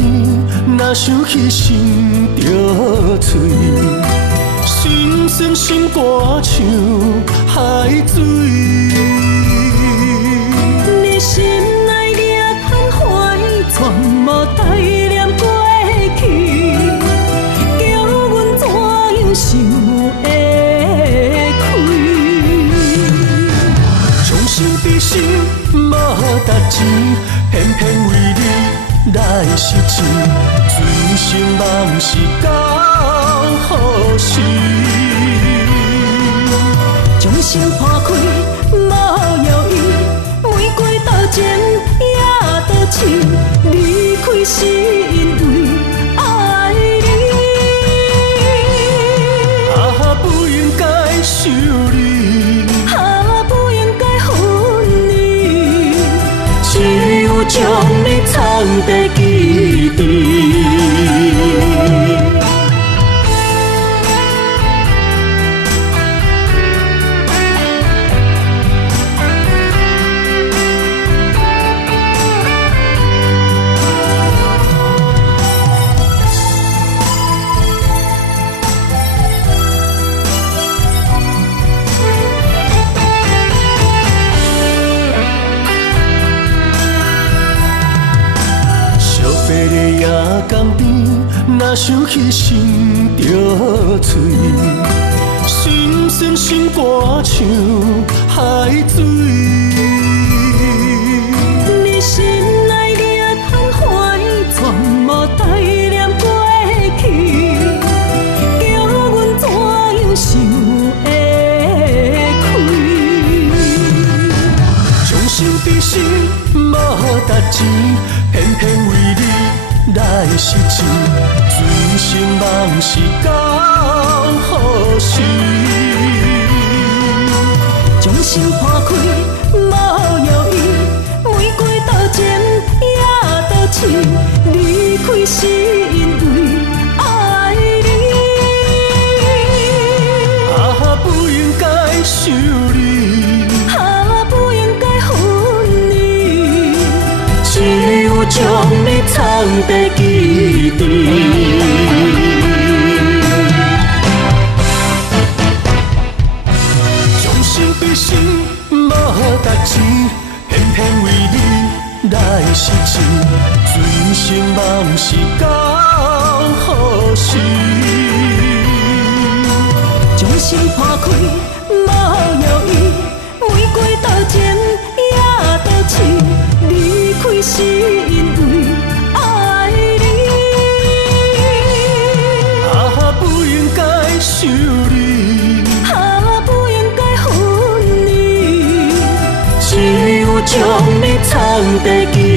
边，若想起心着醉，心酸心肝像海水。你心内掠贪怀，全无带念过去，叫阮怎样想会开？将心比心，无值钱，偏偏为你来失情，醉生梦死到何时？将心破开，无药医，玫瑰倒前也倒手，离开是因为爱你。啊，不应该想你，啊，不应该分离，只有将你藏在记忆。夜江边，若想起心着醉，心酸心肝像海水。你心内掠贪怀，全无带念过去，叫阮怎样想会开？将心比心，无值钱，偏偏为你来失情，醉生梦死到何时？将心破开，无药医，玫瑰倒前也倒手，离开是因为爱你。啊，不应该想你，啊，不应该分离，只有将你藏在记忆。将心比心，无值钱，偏偏为你来失情，醉生梦死到何时？将心破开，无药医，玫瑰倒前也倒手，离开是因为爱你。啊，不应该想你，啊，不应该分离，只有将你藏在记忆。